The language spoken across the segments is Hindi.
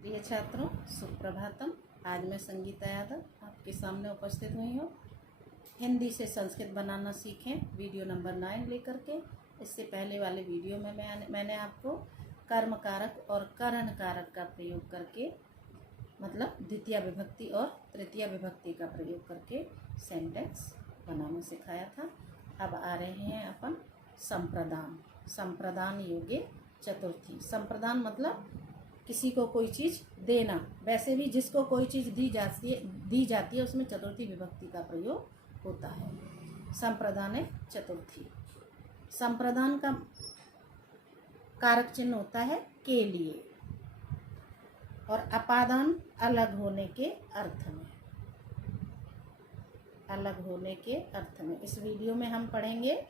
प्रिय छात्रों, सुप्रभातम। आज मैं संगीता यादव आपके सामने उपस्थित हुई हूँ। हिंदी से संस्कृत बनाना सीखें वीडियो नंबर 9 लेकर के। इससे पहले वाले वीडियो में मैंने आपको कर्म कारक और करण कारक का प्रयोग करके, मतलब द्वितीय विभक्ति और तृतीय विभक्ति का प्रयोग करके सेंटेंस बनाना सिखाया था। अब आ रहे हैं अपन संप्रदान। संप्रदान योगे चतुर्थी। संप्रदान मतलब किसी को कोई चीज़ देना। वैसे भी जिसको कोई चीज़ दी जाती है उसमें चतुर्थी विभक्ति का प्रयोग होता है। संप्रदान है चतुर्थी। संप्रदान का कारक चिन्ह होता है के लिए और अपादान अलग होने के अर्थ में। अलग होने के अर्थ में इस वीडियो में हम पढ़ेंगे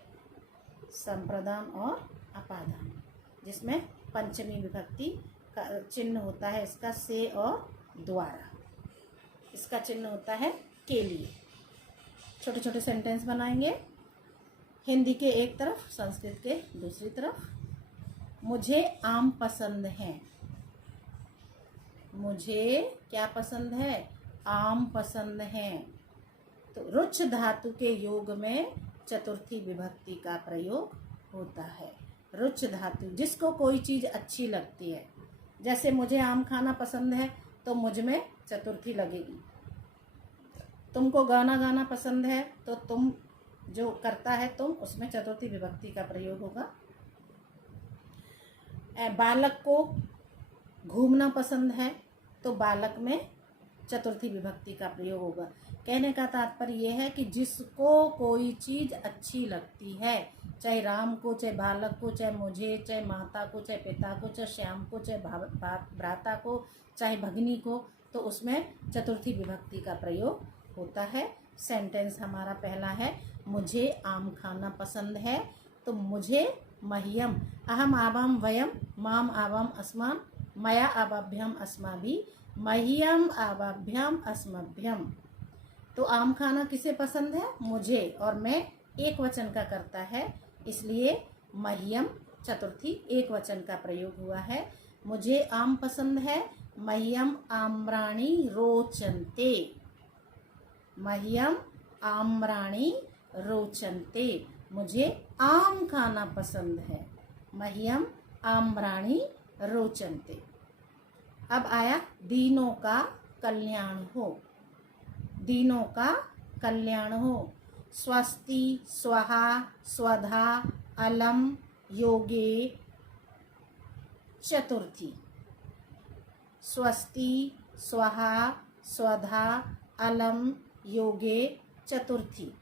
संप्रदान और अपादान, जिसमें पंचमी विभक्ति का चिन्ह होता है इसका से और द्वारा। इसका चिन्ह होता है के लिए। छोटे छोटे सेंटेंस बनाएंगे, हिंदी के एक तरफ, संस्कृत के दूसरी तरफ। मुझे आम पसंद है। मुझे क्या पसंद है? आम पसंद है। तो रुच धातु के योग में चतुर्थी विभक्ति का प्रयोग होता है। रुच धातु, जिसको कोई चीज़ अच्छी लगती है। जैसे मुझे आम खाना पसंद है तो मुझ में चतुर्थी लगेगी। तुमको गाना गाना पसंद है तो तुम जो करता है तुम, उसमें चतुर्थी विभक्ति का प्रयोग होगा। बालक को घूमना पसंद है तो बालक में चतुर्थी विभक्ति का प्रयोग होगा। कहने का तात्पर्य यह है कि जिसको कोई चीज़ अच्छी लगती है, चाहे राम को, चाहे बालक को, चाहे मुझे, चाहे माता को, चाहे पिता को, चाहे श्याम को, चाहे भ्राता को, चाहे भगिनी को, तो उसमें चतुर्थी विभक्ति का प्रयोग होता है। सेंटेंस हमारा पहला है, मुझे आम खाना पसंद है। तो मुझे मह्यम, अहम आवाम वयम, माम आवाम अस्मान्, मया आवाभ्यम अस्माभि, मह्यम आवाभ्यम अस्मभ्यम। तो आम खाना किसे पसंद है? मुझे। और मैं एक वचन का करता है, इसलिए मह्यम चतुर्थी एक वचन का प्रयोग हुआ है। मुझे आम पसंद है। मह्यम आम्राणि रोचन्ते। मह्यम आम्राणि रोचन्ते। मुझे आम खाना पसंद है। मह्यम आम्राणि रोचन्ते। अब आया दीनों का कल्याण हो। दीनों का कल्याण हो। स्वस्ति, स्वहा, स्वधा, अलम योगे चतुर्थी। स्वस्ति, स्वहा, स्वधा, अलम योगे चतुर्थी।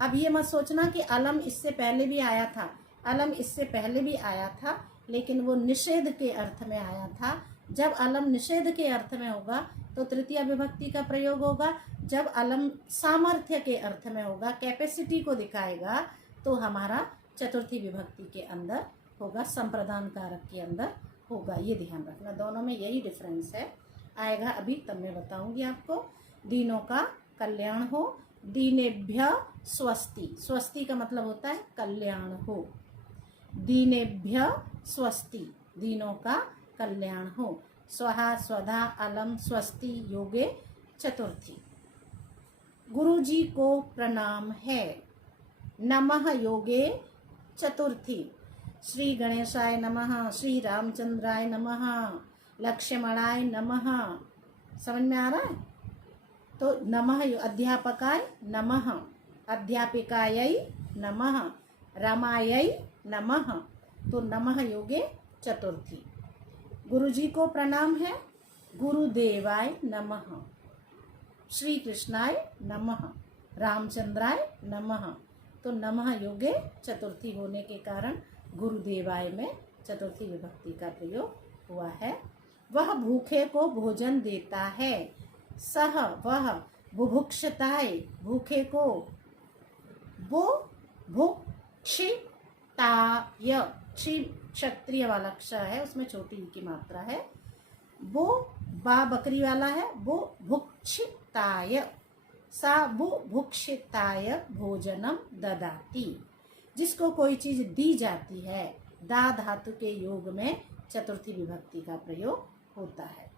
अब ये मत सोचना कि अलम इससे पहले भी आया था। अलम इससे पहले भी आया था, लेकिन वो निषेध के अर्थ में आया था। जब अलम निषेध के अर्थ में होगा तो तृतीय विभक्ति का प्रयोग होगा। जब अलम सामर्थ्य के अर्थ में होगा, कैपेसिटी को दिखाएगा, तो हमारा चतुर्थी विभक्ति के अंदर होगा, संप्रदान कारक के अंदर होगा। ये ध्यान रखना, दोनों में यही डिफरेंस है। आएगा अभी, तब मैं बताऊंगी आपको। दीनों का कल्याण हो। दीनेभ्य स्वस्ति। स्वस्ति का मतलब होता है कल्याण हो। दीनेभ्य स्वस्ति, दीनों का कल्याण हो। स्वहा, स्वधा, अलम, स्वस्ति योगे चतुर्थी। गुरु जी को प्रणाम है। नमः योगे चतुर्थी। श्री गणेशाय नमः, श्री रामचंद्राय नमः, लक्ष्मणाय नमः। समझ में आ रहा है? तो नमः, अध्यापकाय नमः, अध्यापिकायै नमः, रमायै नमः। तो नमः योगे चतुर्थी। गुरु जी को प्रणाम है। गुरुदेवाय नमः, श्री कृष्णाय नमः, रामचंद्राय नमः। तो नमः योगे चतुर्थी होने के कारण गुरुदेवाय में चतुर्थी विभक्ति का प्रयोग हुआ है। वह भूखे को भोजन देता है। सह, वह, बुभुक्षताय, भूखे को, वो भुक्षिताय। क्षी क्षत्रिय वाला क्ष है, उसमें छोटी ई की मात्रा है। वो बा बकरी वाला है, वो भुक्षिताय। सा बुभुक्षिताय भोजनम ददाति। जिसको कोई चीज दी जाती है, दा धातु के योग में चतुर्थी विभक्ति का प्रयोग होता है।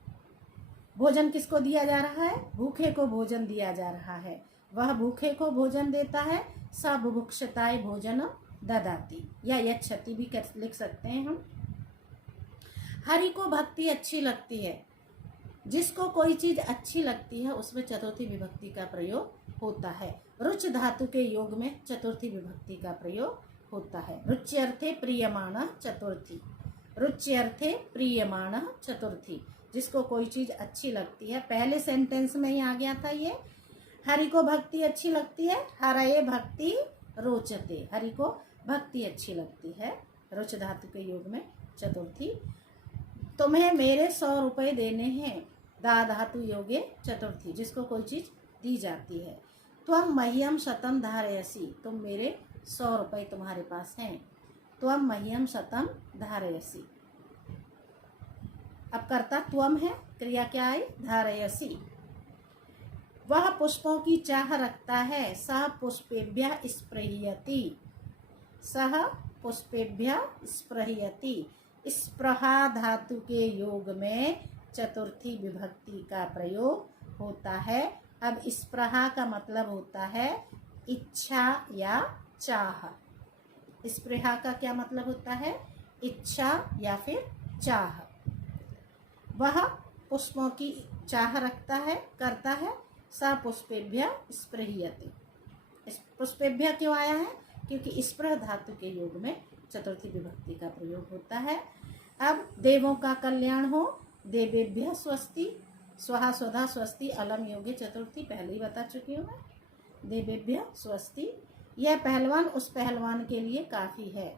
भोजन किसको दिया जा रहा है? भूखे को भोजन दिया जा रहा है। वह भूखे को भोजन देता है। स बुभुक्षताय भोजन ददाति, या यच्छति भी लिख सकते हैं हम। हरि को भक्ति अच्छी लगती है। जिसको कोई चीज अच्छी लगती है उसमें चतुर्थी विभक्ति का प्रयोग होता है। रुच धातु के योग में चतुर्थी विभक्ति का प्रयोग होता है। रुच्यर्थे प्रियमाण चतुर्थी, रुच्यर्थे प्रियमाण चतुर्थी, जिसको कोई चीज अच्छी लगती है। पहले सेंटेंस में ही आ गया था ये। हरि को भक्ति अच्छी लगती है, हरये भक्ति रोचते, हरि को भक्ति अच्छी लगती है। रुच धातु के योग में चतुर्थी। तुम्हें मेरे 100 रुपये देने हैं, दा धातु योगे चतुर्थी, जिसको कोई चीज दी जाती है। त्वम मह्यम शतम धारयसी, तुम मेरे 100 रुपये तुम्हारे पास हैं। त्वम मह्यम शतम धारयसी। अब कर्ता त्वम है, क्रिया क्या आई? धारयसी। वह पुष्पों की चाह रखता है, सह पुष्पेभ्य स्पृहयति, सह पुष्पेभ्य स्पृहयति। स्पृहा धातु के योग में चतुर्थी विभक्ति का प्रयोग होता है। अब स्पृहा का मतलब होता है इच्छा या चाह। स्पृहा का क्या मतलब होता है? इच्छा या फिर चाह। वह पुष्पों की चाह रखता है, करता है। स पुष्पेभ्य स्पृहयति। पुष्पेभ्य क्यों आया है? क्योंकि स्पृह धातु के योग में चतुर्थी विभक्ति का प्रयोग होता है। अब देवों का कल्याण हो, देवेभ्य स्वस्ति, स्वहा स्वधा स्वस्ति अलम योगे चतुर्थी, पहले ही बता चुकी हूँ मैं। देवेभ्य स्वस्ति, यह पहलवान उस पहलवान के लिए काफी है।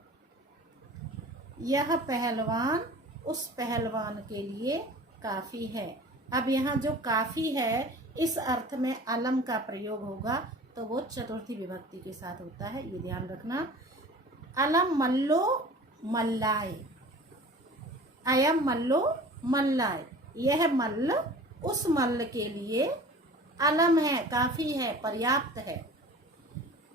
यह पहलवान उस पहलवान के लिए काफी है। अब यहाँ जो काफी है इस अर्थ में अलम का प्रयोग होगा तो वो चतुर्थी विभक्ति के साथ होता है, ये ध्यान रखना। अलम मल्लो मल्लाय, अयम मल्लो मल्लाय, यह मल्ल उस मल्ल के लिए अलम है, काफी है, पर्याप्त है।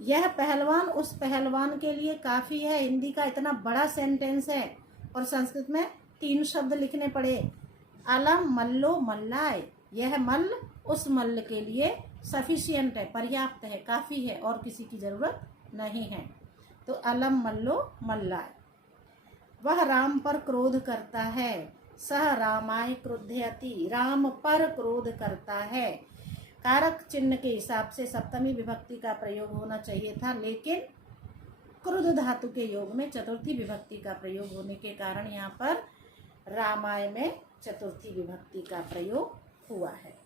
यह पहलवान उस पहलवान के लिए काफी है। हिंदी का इतना बड़ा सेंटेंस है और संस्कृत में 3 शब्द लिखने पड़े। अलम मल्लो मल्लाय, यह मल्ल उस मल्ल के लिए सफिशिएंट है, पर्याप्त है, काफी है और किसी की जरूरत नहीं है। तो अलम मल्लो मल्लाय। वह राम पर क्रोध करता है, सह रामाय क्रुध्यति, राम पर क्रोध करता है। कारक चिन्ह के हिसाब से सप्तमी विभक्ति का प्रयोग होना चाहिए था, लेकिन क्रुद्ध धातु के योग में चतुर्थी विभक्ति का प्रयोग होने के कारण यहाँ पर रामाय में चतुर्थी विभक्ति का प्रयोग हुआ है।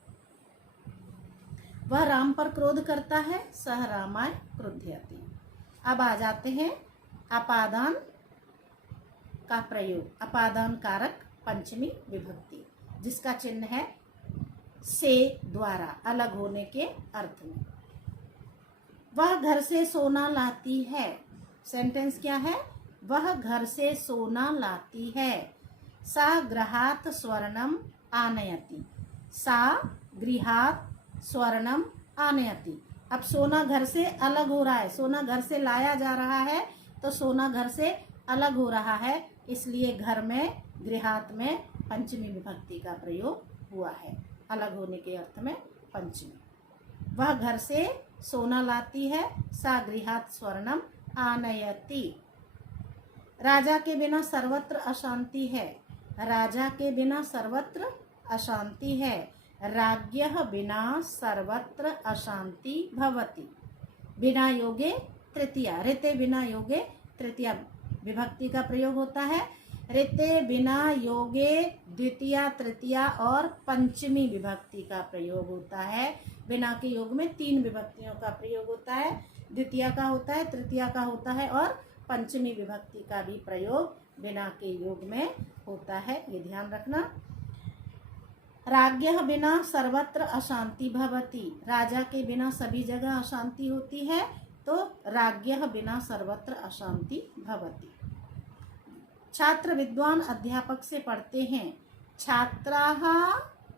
वह राम पर क्रोध करता है, सह रामाय क्रुध्यति। अब आ जाते हैं अपादान का प्रयोग। अपादान कारक पंचमी विभक्ति, जिसका चिन्ह है से द्वारा, अलग होने के अर्थ में। वह घर से सोना लाती है। सेंटेंस क्या है? वह घर से सोना लाती है। सा गृहात् स्वर्णम आनयति, सा गृहात् स्वर्णम आनयति। अब सोना घर से अलग हो रहा है, सोना घर से लाया जा रहा है, तो सोना घर से अलग हो रहा है, इसलिए घर में गृहात् में पंचमी विभक्ति का प्रयोग हुआ है, अलग होने के अर्थ में पंचमी। वह घर से सोना लाती है, सा गृहात् स्वर्णम आनयति। राजा के बिना सर्वत्र अशांति है, राजा के बिना सर्वत्र अशांति है। राज्ञः बिना सर्वत्र अशांति भवति। बिना योगे तृतीया, ऋते बिना योगे तृतीया विभक्ति का प्रयोग होता है। ऋते बिना योगे द्वितीया, तृतीया और पंचमी विभक्ति का प्रयोग होता है। बिना के योग में 3 विभक्तियों का प्रयोग होता है, द्वितीया का होता है, तृतीया का होता है और पंचमी विभक्ति का भी प्रयोग बिना के योग में होता है, ये ध्यान रखना। राज्ञः बिना सर्वत्र अशांति भवति, राजा के बिना सभी जगह अशांति होती है, तो राज्ञः बिना सर्वत्र अशांति भवति। छात्र विद्वान अध्यापक से पढ़ते हैं। छात्राः,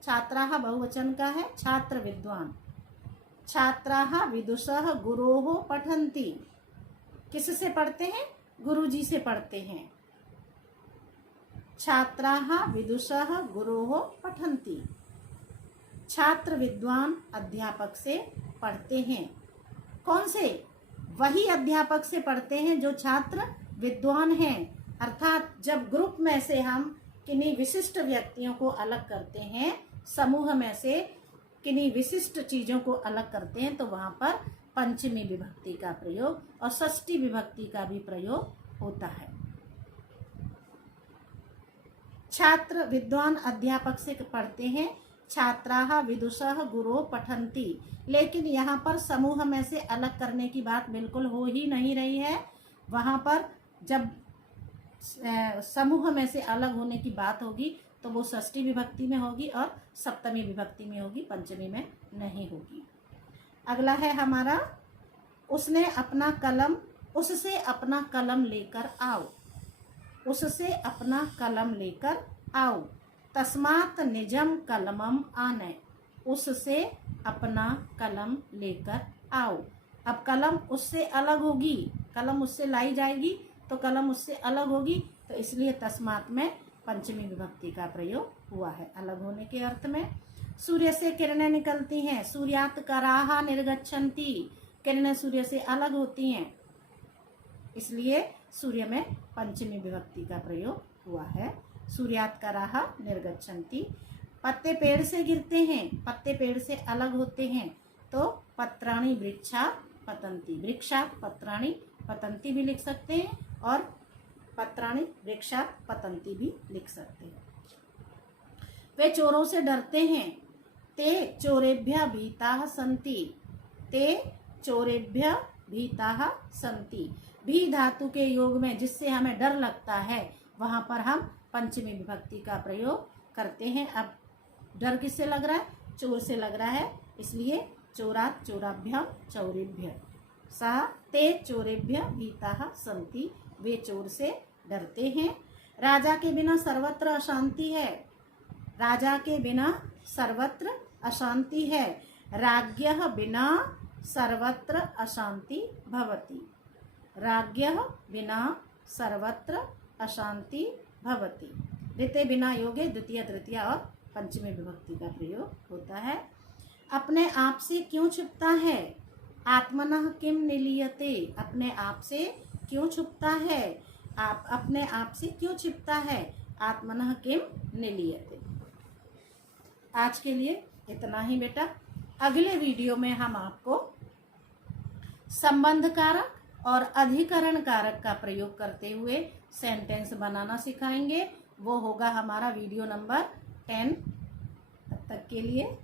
छात्राः बहुवचन का है, छात्र विद्वान। छात्राः विदुषः गुरोः पठन्ति, किससे पढ़ते हैं? गुरुजी से पढ़ते हैं। छात्राः विदुषः गुरोः पठन्ति। छात्र विद्वान अध्यापक से पढ़ते हैं। कौन से? वही अध्यापक से पढ़ते हैं जो छात्र विद्वान हैं। अर्थात जब ग्रुप में से हम किन्हीं विशिष्ट व्यक्तियों को अलग करते हैं, समूह में से किन्हीं विशिष्ट चीजों को अलग करते हैं, तो वहां पर पंचमी विभक्ति का प्रयोग और षष्ठी विभक्ति का भी प्रयोग होता है। छात्र विद्वान अध्यापक से पढ़ते हैं। छात्राः विदुषः गुरो पठन्ति। लेकिन यहाँ पर समूह में से अलग करने की बात बिल्कुल हो ही नहीं रही है। वहाँ पर जब समूह में से अलग होने की बात होगी तो वो षष्ठी विभक्ति में होगी और सप्तमी विभक्ति में होगी, पंचमी में नहीं होगी। अगला है हमारा, उससे अपना कलम लेकर आओ। उससे अपना कलम लेकर आओ। तस्मात् निजम कलमम आनय। उससे अपना कलम लेकर आओ। अब कलम उससे अलग होगी, कलम उससे लाई जाएगी तो कलम उससे अलग होगी, तो इसलिए तस्मात् में पंचमी विभक्ति का प्रयोग हुआ है अलग होने के अर्थ में। सूर्य से किरणें निकलती हैं। सूर्यात् कराः निर्गच्छन्ति। किरणें सूर्य से अलग होती हैं, इसलिए सूर्य में पंचमी विभक्ति का प्रयोग हुआ है। सूर्यात् कराः निर्गच्छन्ति। पत्ते पेड़ से गिरते हैं। पत्ते पेड़ से अलग होते हैं, तो पत्राणि वृक्षात् पतन्ति। वृक्षात् पत्राणि पतन्ति भी लिख सकते हैं और पत्राणि वृक्षात् पतन्ति भी लिख सकते हैं। वे चोरों से डरते हैं। ते चोरेभ्यः भीताः सन्ति। ते चोरेभ्यः भीताः सन्ति। भी धातु के योग में जिससे हमें डर लगता है वहां पर हम पंचमी विभक्ति का प्रयोग करते हैं। अब डर किससे लग रहा है? चोर से लग रहा है, इसलिए चोरात् चोराभ्याम चौरेभ्यः। सा ते चोरेभ्यः भीताः सन्ति। वे चोर से डरते हैं। राजा के बिना सर्वत्र अशांति है। राजा के बिना सर्वत्र अशांति है। राज्ञः बिना सर्वत्र अशांति भवति। राज्ञः बिना सर्वत्र अशांति भवति। ऋते बिना योगे द्वितीय तृतीया और पंचमी विभक्ति का प्रयोग होता है। अपने आप से क्यों छुपता है? आत्मनः किम निलीयते। अपने आप से क्यों छुपता है? आप अपने आप से क्यों छिपता है? आत्मनः किम निलीयते। आज के लिए इतना ही बेटा। अगले वीडियो में हम आपको संबंध कारक और अधिकरण कारक का प्रयोग करते हुए सेंटेंस बनाना सिखाएंगे। वो होगा हमारा वीडियो नंबर 10। तब तक के लिए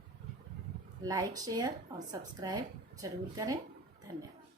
लाइक, शेयर और सब्सक्राइब जरूर करें। धन्यवाद।